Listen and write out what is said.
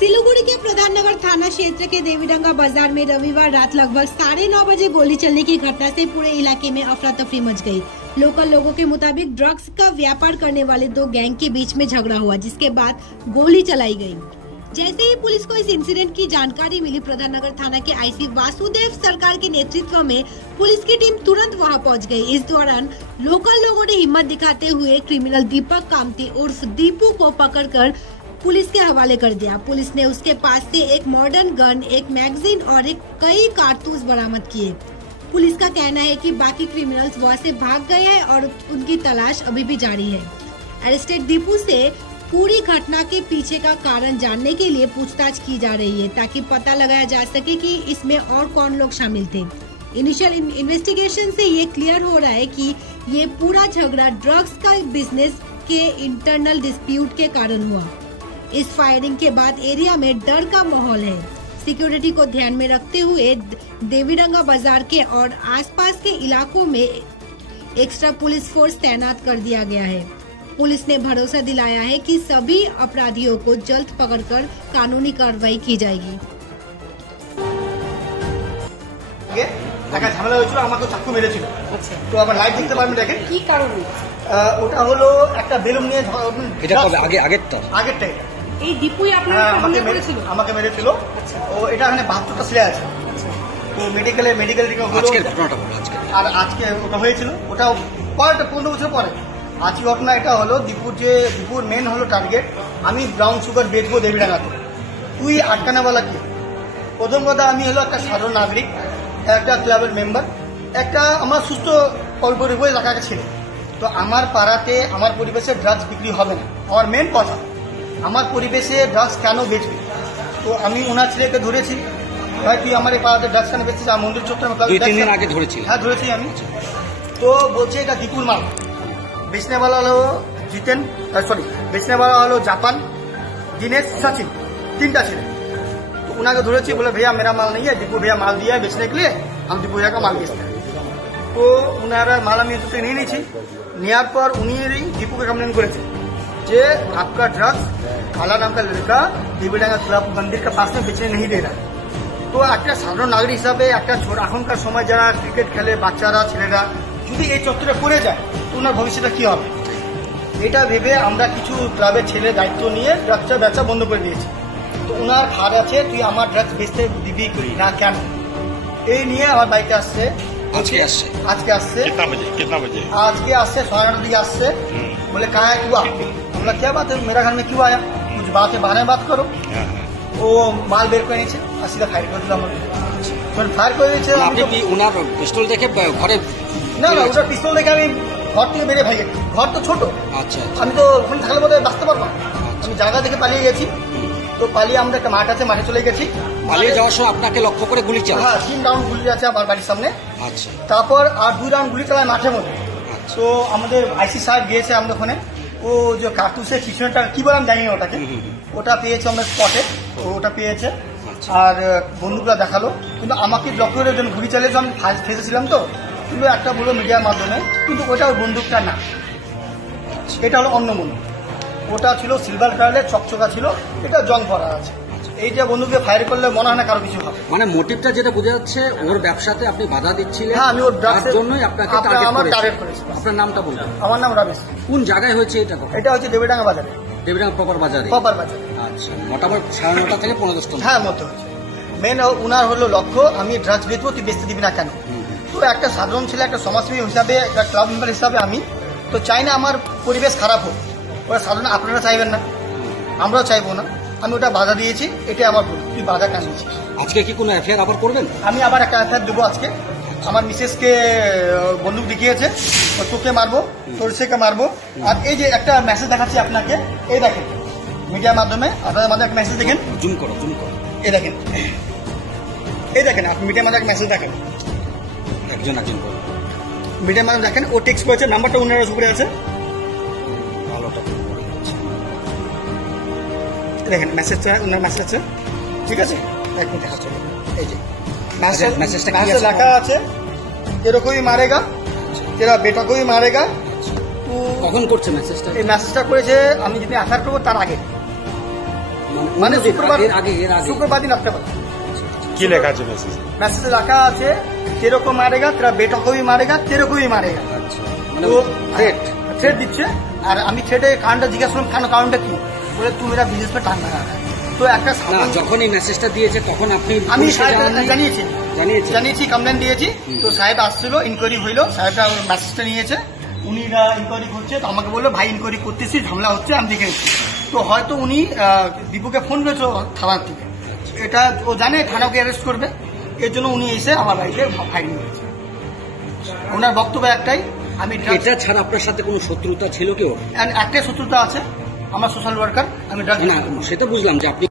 सिलीगुड़ी के प्रधाननगर थाना क्षेत्र के देवीडंगा बाजार में रविवार रात लगभग 9:30 बजे गोली चलने की घटना से पूरे इलाके में अफरा तफरी मच गई। लोकल लोगों के मुताबिक ड्रग्स का व्यापार करने वाले दो गैंग के बीच में झगड़ा हुआ, जिसके बाद गोली चलाई गई। जैसे ही पुलिस को इस इंसिडेंट की जानकारी मिली, प्रधाननगर थाना के आईसी वासुदेव सरकार के नेतृत्व में पुलिस की टीम तुरंत वहां पहुंच गई। इस दौरान लोकल लोगों ने हिम्मत दिखाते हुए क्रिमिनल दीपक कामती उर्फ दीपू को पकड़कर पुलिस के हवाले कर दिया। पुलिस ने उसके पास से एक मॉडर्न गन, एक मैगजीन और कई कारतूस बरामद किए। पुलिस का कहना है कि बाकी क्रिमिनल्स वहां से भाग गए हैं और उनकी तलाश अभी भी जारी है। अरेस्टेड दीपू से पूरी घटना के पीछे का कारण जानने के लिए पूछताछ की जा रही है, ताकि पता लगाया जा सके कि इसमें और कौन लोग शामिल थे। इनिशियल इन्वेस्टिगेशन से ये क्लियर हो रहा है कि ये पूरा झगड़ा ड्रग्स का बिजनेस के इंटरनल डिस्प्यूट के कारण हुआ। इस फायरिंग के बाद एरिया में डर का माहौल है। सिक्योरिटी को ध्यान में रखते हुए देवीडंगा बाजार के और आसपास के इलाकों में एक्स्ट्रा पुलिस फोर्स तैनात कर दिया गया है। पुलिस ने भरोसा दिलाया है कि सभी अपराधियों को जल्द पकड़कर कानूनी कार्रवाई की जाएगी। ঝামেলা হয়েছিল, আমাকে চাকু মেরেছিল। তো আবার লাইভ দেখতে পারবেন, দেখেন কি কারণে ওটা হলো একটা বেলুন নিয়ে। এটা কবে? আগেরটাই এই দীপুই আমাকে মেরেছিল। ও এটা এখানে 72টা ছেলে আছে। তো মেডিকেল হলো আর আজকে ওটা হয়েছিল, ওটা পরে 15 বছর পরে। আজকে ঘটনা এটা হলো দীপুর মেন হলো টার্গেট, আমি ব্রাউন সুগার বেচবো দেবীডাঙ্গাতে, তুই আটকানাওয়ালা কি? প্রথম কথা, আমি হলো একটা সাধারণ নাগরিক, একটা ক্লাবের মেম্বার, একটা আমার সুস্থ পরিবেশ রাখা ছিল। তো আমার পাড়াতে আমার পরিবেশে ড্রাগস বিক্রি হবে না। আমার মেন কথা, আমার পরিবেশে ড্রাগস কেন বেচবে? তো আমি ওনার ছেলেকে ধরেছি, ভাই তুই আমার এই পাড়াতে ড্রাগস কেন বেচছিস? মন্দির চত্বরে আগে ধরেছি। হ্যাঁ ধরেছি আমি। তো বলছে এটা দীপুর মাল। বেচনেওয়ালা হলো বেচনেওয়ালা হলো জাপান, দিনেশ, सचिन, 3টা ছেলে। तो उन्होंने धरेছি, बोले भैया मेरा माल नहीं है, दीपू भैया माल दिया है बेचने के लिए, हम दीपू भैया का माल बेचते हैं। तो उन्हारा माल আমি उससे নিয়ে নিয়েছি। নেওয়ার পর উনি দীপুকে কমপ্লেন করেছে যে आपका ड्रग्स काला नाम का लड़का देवीडांगा क्लब मंदिर के पास में बेचने नहीं दे रहा। তো একটা সাধারণ নাগরিক হিসাবে একটা এখনকার সময় যারা ক্রিকেট খেলে বাচ্চারা ছেলেরা যদি এই চত্বরে পড়ে যায়, তো ওনার ভবিষ্যৎটা কি হবে? এটা ভেবে আমরা কিছু ক্লাবের ছেলে দায়িত্ব নিয়ে ড্রাগসটা বেচা বন্ধ করে দিয়েছি। তো ওনার খার আছে, তুই আমার ড্রাগস বেচতে দিবি না কেন? এই নিয়ে আমার বাড়িতে আসছে। আজকে আসছে আজকে আসছে 9:30 दिए আসছে। बोले कहाँ है क्यों? हमला क्या बात है, मेरा घर में क्यों आया? कुछ बात है, बाहर बात करो। ও মাল বের করে নিয়েছে আর সিধা ফায়ার করে দিলাম। ফায়ার করে দিয়েছে। আপনি কি ওনার পিস্তল দেখে ঘরে? না, ওটা পিস্তল দেখে আমি ঘর থেকে বেরিয়ে ভাই, ঘর তো ছোট। আচ্ছা, আমি তো ওখানে থাকলে বোধহয় বাঁচতে পারবো। আমি জায়গা দেখে পালিয়ে গেছি। তো পালিয়ে আমরা একটা মাঠ আছে, মাঠে চলে গেছি। পালিয়ে যাওয়ার সময় আপনাকে লক্ষ্য করে গুলি চালায়? হ্যাঁ, 3 রাউন্ড গুলি আছে আমার বাড়ির সামনে। আচ্ছা। তারপর আর 2 রাউন্ড গুলি চালায় মাঠের মধ্যে। তো আমাদের আইসি সাহেব গিয়েছে আমাদের ওখানে। ও যে কার্তুসের পিছনেটা কি বললাম জানি না, ওটাকে ওটা পেয়েছে আমরা স্পটে, ওটা পেয়েছে। আর বন্দুকটা দেখালো, কিন্তু আমাকে লক্ষ্য করে যখন গুলি চালিয়েছে আমি ফেসেছিলাম। তো কিন্তু একটা বললো মিডিয়ার মাধ্যমে, কিন্তু ওটা ওই বন্দুকটা না, এটা হলো অন্য বন্দুক। ওটা ছিল সিলভার কালারের, চকচকা ছিল, এটা জং ভরা আছে। এইটা বন্দুকে ফায়ার করলে মনে হয় না কারো কিছু হবে। মানে মোটিভটা যেটা বোঝা যাচ্ছে, ওর ব্যবসাতে আপনি বাধা দিচ্ছিলেন। হ্যাঁ, আমি ওর ব্যবসার জন্যই আপনাকে টার্গেট করেছি। আপনার নামটা বলুন। আমার নাম রমেশ। কোন জায়গায় হয়েছে এটা? এটা হচ্ছে দেবীডাঙ্গা বাজারে। দেবীডাঙ্গা প্রপার বাজারে? প্রপার বাজারে। আচ্ছা, মোটামুটি 9:30 থেকে 15-10 ঘন্টা। হ্যাঁ, মতো হচ্ছে। মেন উনার হলো লক্ষ্য, আমি ড্রাগস বেচবো, তুই বেচতে দিবি না কেন? তো একটা সাধারণ ছেলে, একটা সমাজসেবী হিসাবে, একটা ক্লাব মেম্বার হিসাবে আমি তো চাই না আমার পরিবেশ খারাপ হোক। ওরা সাধারণ, আপনারা চাইবেন না, আমরাও চাইবো না। আমি ওটা বাধা দিয়েছি, এটাই আমার ভুল। তুই বাধা কেন দিয়েছিস? আজকে কি কোনো এফআইআর আবার করবেন? আমি আবার একটা এফআইআর দেবো আজকে। আমার মিসেসকে বন্দুক দেখিয়েছে, তোকে মারবো, সরষেকে মারবো। আর এই যে একটা মেসেজ দেখাচ্ছি আপনাকে, এই দেখেন মিডিয়ার মাধ্যমে, আপনাদের মাধ্যমে একটা মেসেজ দেখেন। জুম করো। এই দেখেন, আপনি মিডিয়ার মাধ্যমে একটা মেসেজ দেখেন, একজন করো মিডিয়ার মাধ্যমে দেখেন। ও টেক্সট করেছে, নাম্বারটা ওনার উপরে আছে। দেখেন মেসেজটা, ওনার মেসেজ আছে, ঠিক আছে? এক মিনিট দেখাচ্ছি। এই যে মেসেজটা লেখা আছে, এরকমই মারেগা, তেরা বেটাকেই মারেগা। কখন করছে মেসেজটা? এই মেসেজটা করেছে আমি যদি আসার করবো তার আগে। মানে শুক্রবার এর আগে शुक्रवार दिन रात्रेবেলা কি লেখা আছে মেসেজ? मैसेज रखा আছে तेरे को मारेगा तेरा बेटा को भी मारेगा तेरे को भी मारेगा আচ্ছা মানে তো threat। থ্রেট দিচ্ছে আর আমি থ্রেটে কারণটা জিজ্ঞাসা করলাম কারণটা কি বলে তুই মেরা বিজনেস পে টান লাগা তো একটা না যখন এই মেসেজটা দিয়েছে তখন আপনি আমি পুলিশে সাহেব জানাননি? জানিয়েছি জানিয়েছেন? কমপ্লেন দিয়েছি তো সাহেব আসছিল ইনকোয়ারি হইলো সাহেবটা মেসেজটা নিয়েছে উনি ইনকোয়ারি করছে তো আমাকে বললো ভাই ইনকোয়ারি করতেছি ঝামেলা হচ্ছে আমি দেখে নিচ্ছি তো হয়তো উনি দীপুকে ফোন করেছে থানার থেকে এটা ও জানে থানাকে অ্যারেস্ট করবে এর জন্য উনি এসে আমার বাড়িতে ফাইল নিয়েছে ওনার বক্তব্য একটাই আমি এটা ছাড়া আপনার সাথে কোনো শত্রুতা ছিল কি ওর? একটাই শত্রুতা আছে আমার সোশ্যাল ওয়ার্কার আমি ড্রাগ না সেটা বুঝলাম যে আপনি